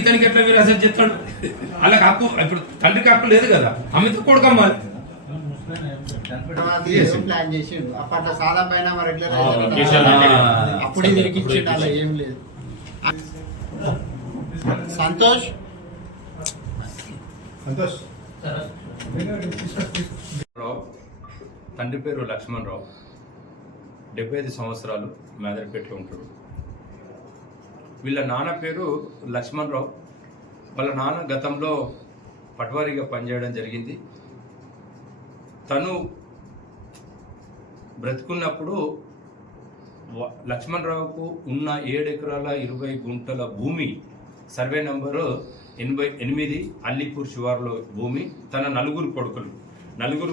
ఇతనికి ఎట్లా విరాసత్ చేస్తాడు? వాళ్ళకి హక్కు ఇప్పుడు తండ్రికి హక్కు లేదు కదా, అమిత కొడుకమ్మాలి. ప్లాన్ చేసిండు అప్పట్లో సాదా పైన అప్పుడు తిరిగిచ్చిండు, ఏం లేదు. సంతోష్ రావు తండ్రి పేరు లక్ష్మణ్ రావు, 75 సంవత్సరాలు, మేదరపేటలో ఉంటాడు. వీళ్ళ నాన్న పేరు లక్ష్మణ్ రావు. వాళ్ళ నాన్న గతంలో పట్వారీగా పనిచేయడం జరిగింది. తను బ్రతుకున్నప్పుడు లక్ష్మణ్ రావుకు ఉన్న 7 ఎకరాల 20 గుంటల భూమి, సర్వే నంబరు 88 అల్లీపూర్ శివార్లో భూమి. తన నలుగురు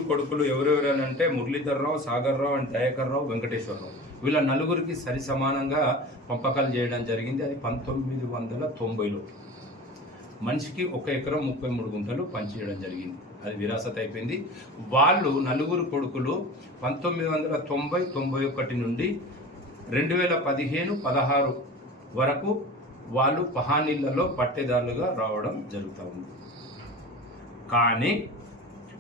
కొడుకులు ఎవరెవరనంటే మురళీధర్ రావు, సాగర్ రావు అండ్ దయాకర్ రావు, వెంకటేశ్వరరావు. వీళ్ళ నలుగురికి సరి సమానంగా పంపకాలు చేయడం జరిగింది. అది 1990లో మనిషికి 1 ఎకరం 33 గుంటలు పంచేయడం జరిగింది. అది విరాసత్ అయిపోయింది. వాళ్ళు నలుగురు కొడుకులు 1990-91 నుండి 2015-16 వరకు వాళ్ళు పహానీళ్లలో పట్టేదారులుగా రావడం జరుగుతూ ఉంది. కానీ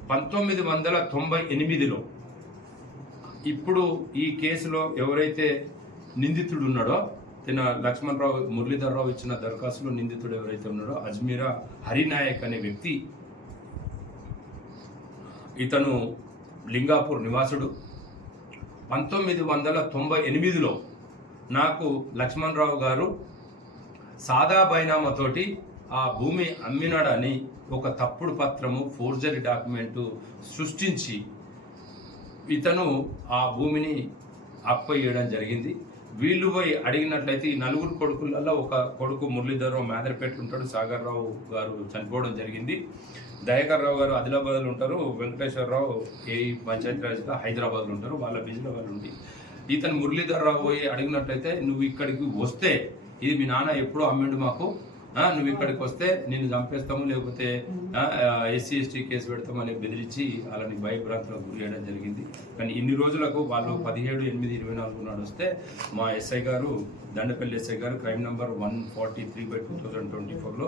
1998లో ఇప్పుడు ఈ కేసులో ఎవరైతే నిందితుడు ఉన్నాడో, లక్ష్మణ్ రావు, మురళీధర్ రావు ఇచ్చిన దరఖాస్తులో నిందితుడు ఎవరైతే ఉన్నాడో అజ్మీరా హరినాయక్ అనే వ్యక్తి, ఇతను లింగాపూర్ నివాసుడు. 1998లో నాకు లక్ష్మణ్ రావు గారు సాదా బైనామాతోటి ఆ భూమి అమ్మినాడని ఒక తప్పుడు పత్రము, ఫోర్జరీ డాక్యుమెంటు సృష్టించి ఇతను ఆ భూమిని అప్పయ్యడం జరిగింది. వీళ్ళు పోయి అడిగినట్లయితే ఈ నలుగురు కొడుకులలో ఒక కొడుకు మురళీధర్ రావు మేదరపేట ఉంటాడు, సాగర్ రావు గారు చనిపోవడం జరిగింది, దయాకర్ రావు గారు ఆదిలాబాద్లో ఉంటారు, వెంకటేశ్వరరావు పంచాయతీరాజ్గా హైదరాబాద్లో ఉంటారు. వాళ్ళ బిజీలో వాళ్ళు ఉండి ఇతను మురళీధర్ రావు పోయి అడిగినట్లయితే నువ్వు ఇక్కడికి వస్తే, ఇది మీ నాన్న ఎప్పుడో అమ్మిండు మాకు, నువ్వు ఇక్కడికి వస్తే నిన్ను చంపేస్తాము, లేకపోతే SC/ST కేసు పెడతామని బెదిరించి వాళ్ళని భయభ్రాంతులకు గురి చేయడం జరిగింది. కానీ ఇన్ని రోజులకు వాళ్ళు 17/8/24 నాడు వస్తే మా ఎస్ఐ గారు, దండపల్లి ఎస్ఐ గారు క్రైమ్ నంబర్ 143/2024లో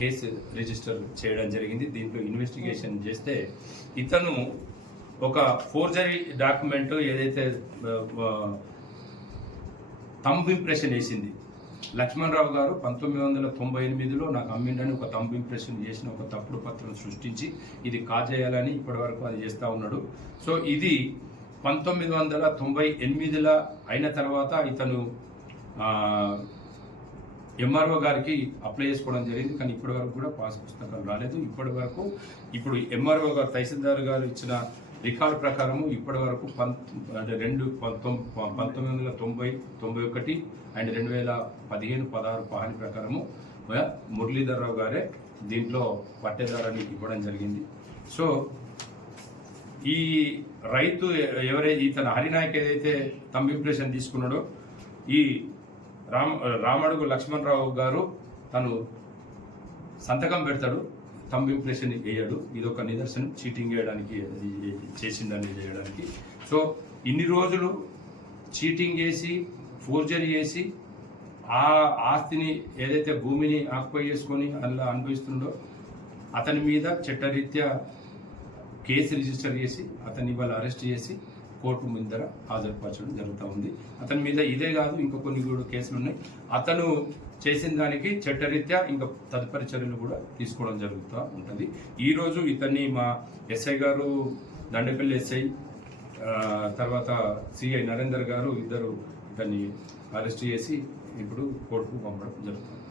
కేసు రిజిస్టర్ చేయడం జరిగింది. దీంట్లో ఇన్వెస్టిగేషన్ చేస్తే ఇతను ఒక ఫోర్జరీ డాక్యుమెంట్ ఏదైతే థంబ్ ఇంప్రెషన్ వేసింది, లక్ష్మణ్ రావు గారు 1998లో నాకు అమ్మిండని ఒక థంబ్ ఇంప్రెషన్ చేసిన ఒక తప్పుడు పత్రం సృష్టించి ఇది కాజేయాలని ఇప్పటి వరకు అది చేస్తూ ఉన్నాడు. సో ఇది 1998లో అయిన తర్వాత ఇతను MRO గారికి అప్లై చేసుకోవడం జరిగింది. కానీ ఇప్పటి వరకు కూడా పాస్ పుస్తకాలు రాలేదు. ఇప్పటి వరకు ఇప్పుడు MRO గారు, తహసీల్దార్ గారు ఇచ్చిన రికార్డు ప్రకారము ఇప్పటి వరకు 1990, 91 అండ్ 2015-16 పహాని ప్రకారము మురళీధర్ రావు గారే దీంట్లో పట్టేదారని ఇవ్వడం జరిగింది. సో ఈ రైతు ఎవరైతే ఇతను హరినాయక్ ఏదైతే థంబ్ ఇంప్రెషన్ తీసుకున్నాడో, ఈ రామడుగు లక్ష్మణ్ రావు గారు తను సంతకం పెడతాడు, థంబ్ ఇంప్రెషన్ వేయడు. ఇది ఒక నిదర్శనం చీటింగ్ చేయడానికి, చేసిందని చేయడానికి. సో ఇన్ని రోజులు చీటింగ్ చేసి, ఫోర్జరీ చేసి ఆ ఆస్తిని ఏదైతే భూమిని ఆక్యుపై చేసుకొని అలా అనుభవిస్తుండో అతని మీద చట్టరీత్యా కేసు రిజిస్టర్ చేసి అతన్ని ఇవాళ అరెస్ట్ చేసి కోర్టు ముందర హాజరుపరచడం జరుగుతూ ఉంది. అతని మీద ఇదే కాదు, ఇంకా కొన్ని కూడా కేసులు ఉన్నాయి. అతను చేసిన దానికి చట్టరీత్యా ఇంకా తదుపరి చర్యలు కూడా తీసుకోవడం జరుగుతూ ఉంటుంది. ఈరోజు ఇతన్ని మా ఎస్ఐ గారు, దండపల్లి ఎస్ఐ, తర్వాత సిఐ నరేందర్ గారు ఇద్దరు ఇతన్ని అరెస్ట్ చేసి ఇప్పుడు కోర్టుకు పంపడం జరుగుతుంది.